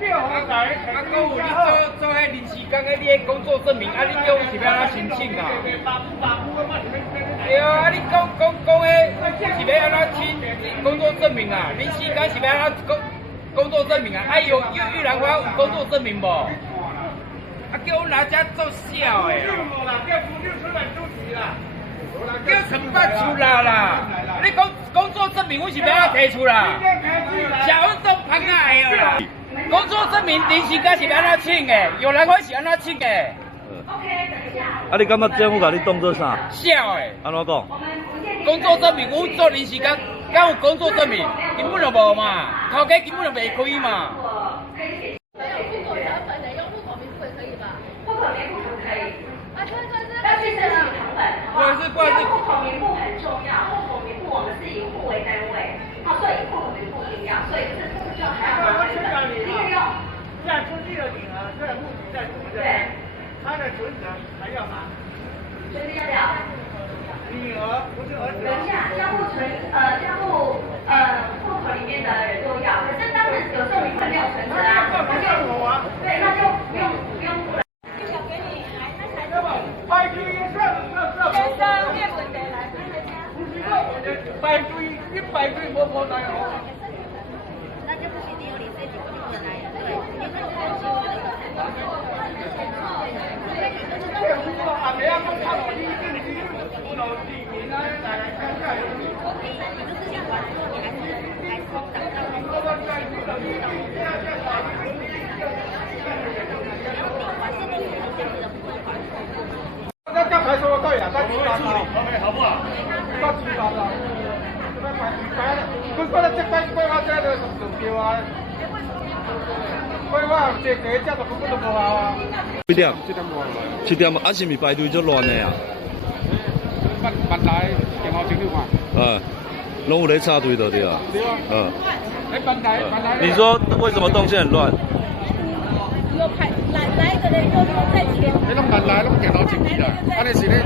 有你做迄临时工的，你的工作证明，啊，你叫我是要安怎申请啊？对啊，你讲的是要安怎申工作证明啊？临时工是要安怎工作证明啊？啊，有人有工作证明无？啊，叫我拿遮做小的叫陈办出来啦！你工作证明我是要安怎提出来？社运动旁爱的啦！工作证明临时工是要安怎请的？有人会是安怎请的？啊，你感觉政府甲你当做啥？小的。安怎讲？工作证明，我做临时工，敢有工作证明？根本就无嘛，头家根本就未开嘛。不好意思，不好意思。户口名簿很重要，户口名簿我们是以户为单位，所以户口名簿一定要，所以这就还要把这个利用。在出具的女儿在户籍在住的，他的存折还要拿。存折要不要？女儿不是儿子。等一下，户口里面的人都要，可是当然有时候你会没有存折啊，对，那就不用。排队先生，咩问题来？排队，你排队无来哦。那就不行，你有领这几个不能来，对，你没有开机，我那刚才说对了，在处理 ，OK 好不好？到处理了，佢觉得即批规划车就重要啊，规划这个车就根本就无效啊。几点7点无？7点啊，是咪排队足乱的啊？问来电话请你看。拢有咧插队的对啊。对啊。问来。你说为什么动线很乱？有排哪一个人又在前？你拢问来，拢电脑前去啦，安尼是咧。